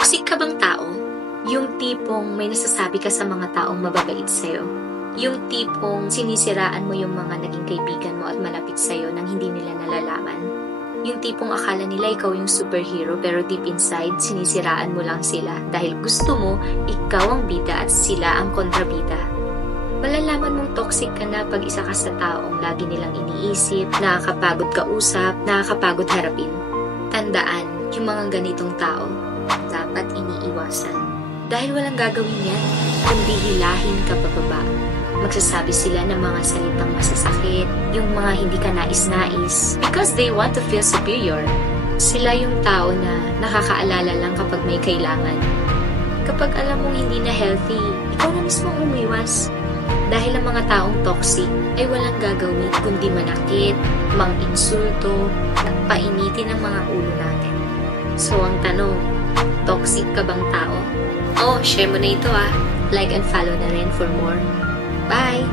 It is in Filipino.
Toxic ka bang tao? Yung tipong may nasasabi ka sa mga taong mababait sa'yo. Yung tipong sinisiraan mo yung mga naging kaibigan mo at malapit sa'yo nang hindi nila nalalaman. Yung tipong akala nila ikaw yung superhero pero deep inside, sinisiraan mo lang sila dahil gusto mo ikaw ang bida at sila ang kontrabida. Malalaman mong toxic ka na pag isa ka sa taong lagi nilang iniisip, nakakapagod kausap, nakakapagod harapin. Tandaan, yung mga ganitong tao, dapat iniiwasan. Dahil walang gagawin yan, kundi hilahin ka pababa. Magsasabi sila ng mga salitang masasakit, yung mga hindi ka nais-nais, because they want to feel superior. Sila yung tao na nakakaalala lang kapag may kailangan. Kapag alam mong hindi na healthy, ikaw na mismo umiwas. Dahil ang mga taong toxic ay walang gagawin kundi manakit, mang-insulto, at painitin ang mga ulo natin. So ang tanong, toxic ka bang tao? Oh, share mo na ito ah. Like and follow na rin for more. Bye!